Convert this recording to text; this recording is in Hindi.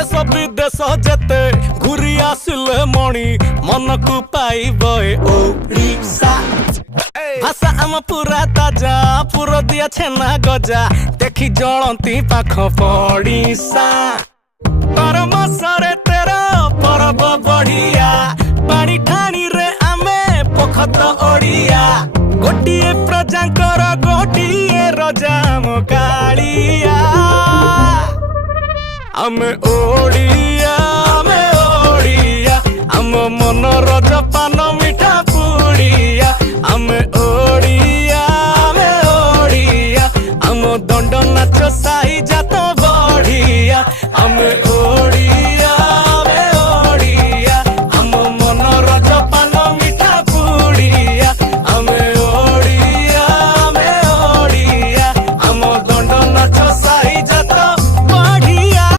देश विदेश जेते घूरी आसिले मणि मन को पाइब ओडिशा भाषा आम पूरा ताजा पुर दिया छेना गजा देखी जलती पाख पड़िशा पर मसरे तेरा परब बढ़िया पानी ठाणी रे आमे पोखत ओडिया गोटिए प्रजांकर गोटिए रजा कालिया आमे ओडिया आम मन रज पान मिठा पुड़िया आमे ओडिया आम दंड नाच साई जात